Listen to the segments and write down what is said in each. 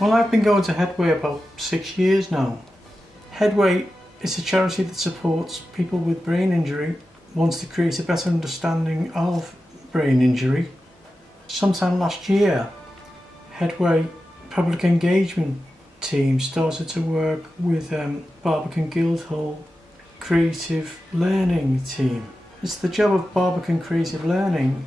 Well, I've been going to Headway about 6 years now. Headway is a charity that supports people with brain injury, wants to create a better understanding of brain injury. Sometime last year, Headway public engagement team started to work with Barbican Guildhall creative learning team. It's the job of Barbican creative learning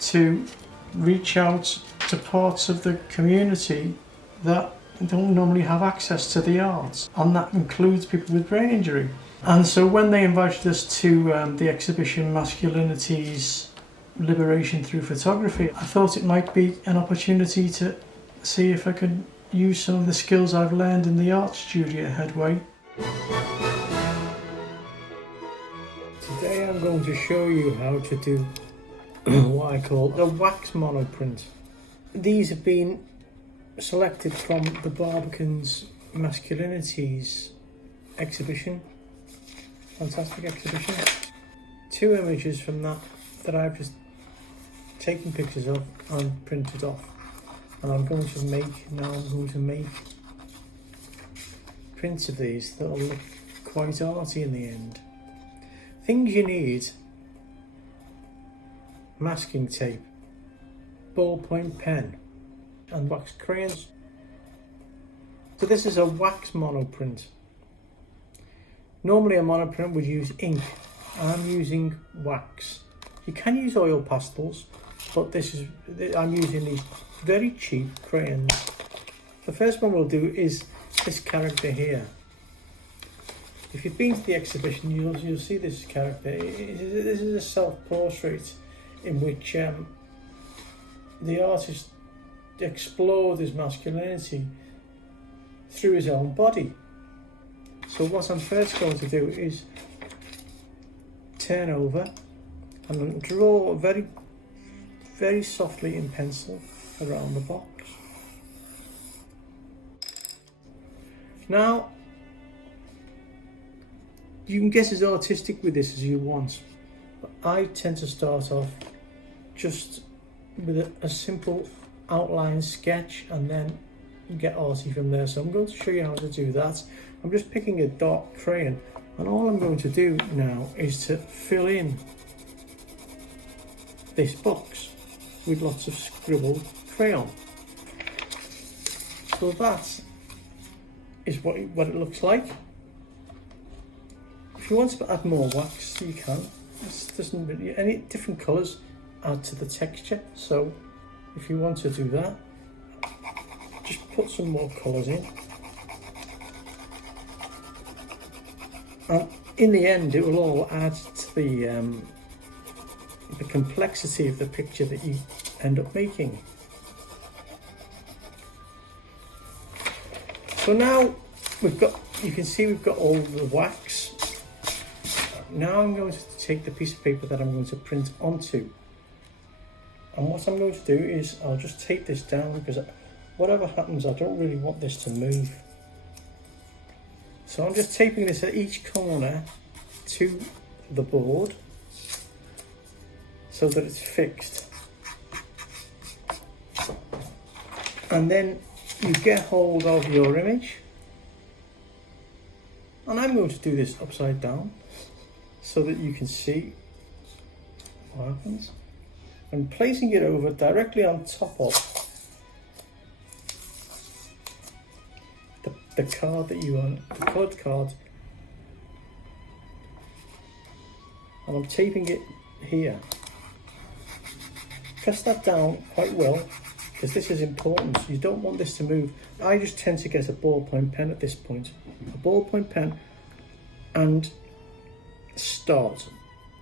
to reach out to parts of the community that don't normally have access to the arts, and that includes people with brain injury. And so when they invited us to the exhibition Masculinities, Liberation Through Photography, I thought it might be an opportunity to see if I could use some of the skills I've learned in the art studio at Headway. Today I'm going to show you how to do what I call a wax monoprint. These have been selected from the Barbican's Masculinities exhibition. Fantastic exhibition. 2 images from that I've just taken pictures of and printed off. And I'm going to make prints of these that'll look quite arty in the end. Things you need: masking tape, ballpoint pen and wax crayons. So this is a wax monoprint. Normally a monoprint would use ink. I'm using wax. You can use oil pastels, but I'm using these very cheap crayons. The first one we'll do is this character here. If you've been to the exhibition, you'll see this character. This is a self-portrait in which the artist explored his masculinity through his own body. So what I'm first going to do is turn over and draw very, very softly in pencil around the box. Now, you can get as artistic with this as you want, but I tend to start off just with a simple outline sketch and then get arty from there. So I'm going to show you how to do that. I'm just picking a dark crayon, and all I'm going to do now is to fill in this box with lots of scribbled crayon. So that is what it looks like. If you want to add more wax, you can. This doesn't really, any different colours add to the texture. So if you want to do that, just put some more colours in. And in the end, it will all add to the complexity of the picture that you end up making. So now you can see we've got all the wax. Now I'm going to take the piece of paper that I'm going to print onto. And what I'm going to do is I'll just tape this down, because whatever happens, I don't really want this to move. So I'm just taping this at each corner to the board so that it's fixed. And then you get hold of your image. And I'm going to do this upside down so that you can see what happens. I'm placing it over directly on top of the card that you want, the coloured card, and I'm taping it here. Press that down quite well, because this is important. You don't want this to move. I just tend to get a ballpoint pen at this point, a ballpoint pen, and start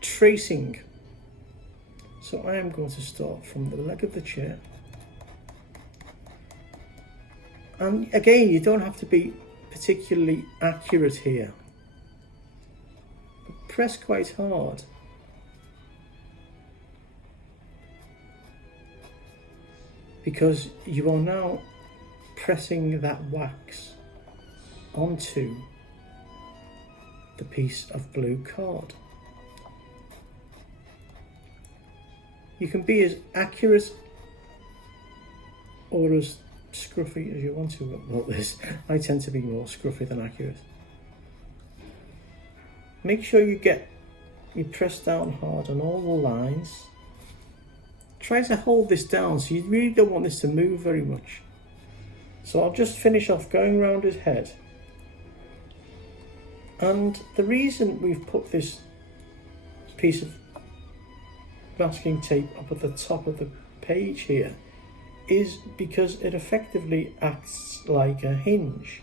tracing. So I am going to start from the leg of the chair. And again, you don't have to be particularly accurate here, but press quite hard. Because you are now pressing that wax onto the piece of blue card. You can be as accurate or as scruffy as you want to about this. I tend to be more scruffy than accurate. Make sure you press down hard on all the lines. Try to hold this down, so you really don't want this to move very much. So I'll just finish off going around his head. And the reason we've put this piece of masking tape up at the top of the page here is because it effectively acts like a hinge.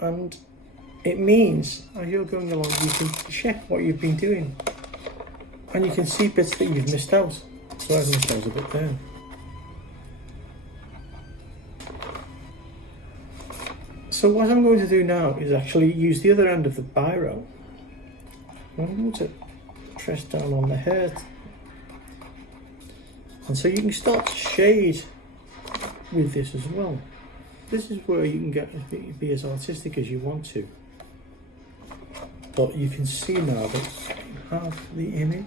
And it means as you're going along, you can check what you've been doing. And you can see bits that you've missed out. So I've missed out a bit there. So what I'm going to do now is actually use the other end of the biro. I'm going to press down on the head. And so you can start to shade with this as well. This is where you can be as artistic as you want to. But you can see now that you have the image.